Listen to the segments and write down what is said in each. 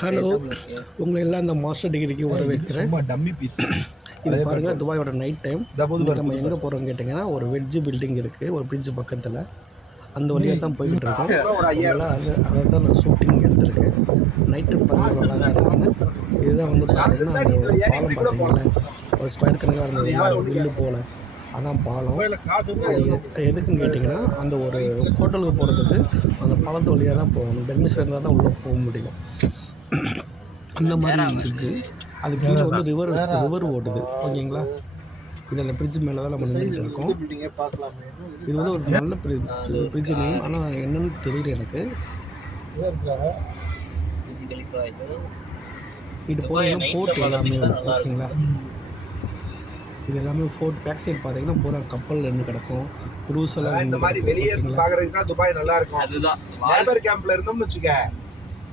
Hello, உங்களை எல்லாம் இந்த மாஸ்டர் டிகிரிக்கு வரவேற்கிறேன். Dummy piece. இது பாருங்கள், துபாயோட நைட் டைம். நம்ம எங்கே போகிறோம்னு கேட்டிங்கன்னா, ஒரு வெஜ்ஜு பில்டிங் இருக்குது ஒரு பிரிட்ஜு பக்கத்தில். அந்த வழியாக தான் போய்கிட்டு இருக்கோம். அதை தான் நான் ஷூட்டிங் எடுத்திருக்கேன். நைட்டு பாருங்கள், நல்லா தான் இருக்குங்க. இதுதான் வந்து பார்த்தீங்கன்னா அந்த பாலம் பார்த்தீங்கன்னா ஒரு ஸ்கொயர் கணக்காக இருந்தது வில்லு போல், அதான் பாலம். அது எதுக்குன்னு கேட்டிங்கன்னா, அந்த ஒரு ஹோட்டலுக்கு போகிறதுக்கு அந்த பாலத்து வழியாக தான் போகணும். பெர்மிஷன் இருந்தால் தான் உள்ளே போக முடியும். அந்த மாதிரி இருக்குது. அது கீழே வந்து ரிவர் ஓடுது. ஓகேங்களா? இது அந்த பிரிட்ஜ் மேலே தான் நம்ம நின்றுட்டு இருக்கோம். இது வந்து ஒரு நல்ல பிரிட்ஜ் நேம், ஆனால் என்னன்னு தெரியல எனக்கு. இது போனீங்கன்னா ஃபோர்ட் எல்லாமே. ஓகேங்களா? இது எல்லாமே ஃபோர்ட் பேக் சைடு பார்த்தீங்கன்னா பூரா கப்பல் நின்று கிடக்கும். க்ரூஸ் எல்லாம் இந்த மாதிரி வெளியே பார்க்கறதுக்கு தான் துபாய் நல்லா இருக்கும். அதுதான் லேபர் கேம்ப்ல இருந்தோம்னு வச்சுக்க,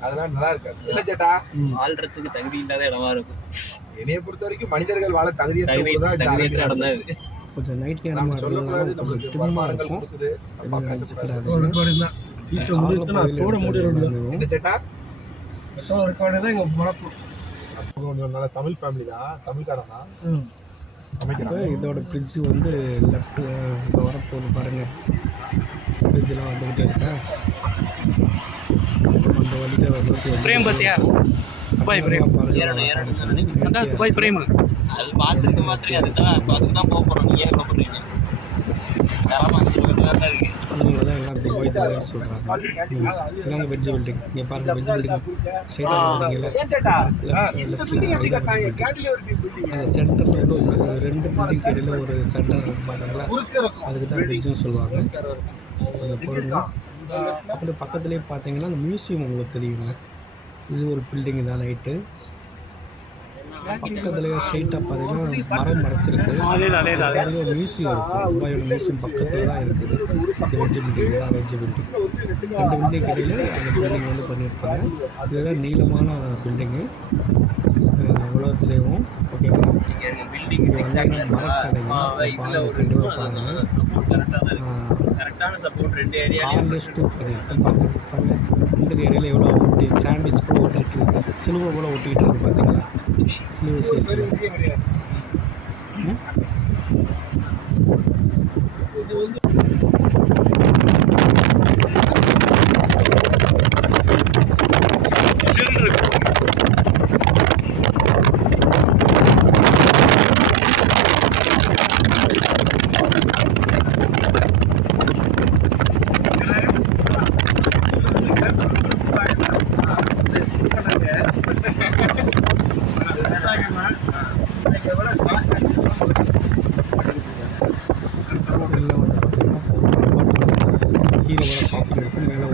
அதெல்லாம் நல்லா இருக்காது. என்ன சேட்டா, வாழ்றதுக்கு தகுதி இல்லாத இடமா இருக்கும். என்னைய பொறுத்த வரைக்கும் மனிதர்கள் வாழ தகுதியற்ற இடம் தான் இது. கொஞ்சம் நைட் நேரம் டிம்மா இருக்கும். என்ன சேட்டா, நல்ல தமிழ் ஃபேமிலி தான், தமிழ்காரன் தான். இதோட பிரிட்ஜு வந்து லெஃப்ட் இப்போ வரப்போகுது பாருங்கள். பிரிட்ஜெலாம் வந்துக்கிட்டே இருக்கா. அந்த வழியில் வந்து பிரேம் பத்தியா துபாய் பிரேம் அதான் துபாய் பிரேம் அது பார்த்துருக்க மாதிரி அதுதான் அதுக்கு தான் போக போகிறோம். நீங்கள் எங்கே போகிறீங்க? தரமாக 5 கிலோமீட்டர் தான் இருக்குது. அதனால தான் எல்லாம் துபாய்னு சொல்கிறாங்க. இதாங்க வெஜ் பில்டிங். நீங்கள் பாருங்கள், வெஜ் பில்டிங் ஸ்ட்ரைட்டாக வந்தீங்கல்ல, அந்த சென்டரில் வந்து ஒரு 2 பில்டிங் இடையில ஒரு சென்டர் இருக்கும் பார்த்தீங்களா, அதுக்கு தான் வெஜ்ஜுன்னு சொல்லுவாங்க. அந்த பொருள் அப்படி பக்கத்துலேயே பார்த்தீங்கன்னா அந்த மியூசியம் உங்களுக்கு தெரியுங்க. இது ஒரு பில்டிங் தான். நைட்டு பக்கத்துலேயே ஸ்ட்ரைட்டாக பார்த்தீங்கன்னா மரம் மறைச்சிருக்கு. ஒரு மியூசியம் இருக்கும். துபாயோட மியூசியம் பக்கத்தில் தான் இருக்குது. இந்த வெஜ் பில்டிங் தான் வெஜ் பில்டிங். 2 பில்டிங் இடையில அந்த பில்டிங் வந்து பண்ணியிருப்பாங்க. இதுதான் நீளமான பில்டிங்கு உலகத்துலேயும். ஓகேங்களா? மரக்கடை பாருங்கள். 2 இடையில எவ்வளோ ஒட்டி சாண்ட்விச் கூட ஒட்டிட்டு சிலுவை கூட ஒட்டிக்கிட்டு இருக்கு பார்த்தீங்களா? சிலுவை சைஸ். கீழே வர ஷாப்பிங் இருக்கும், மேலே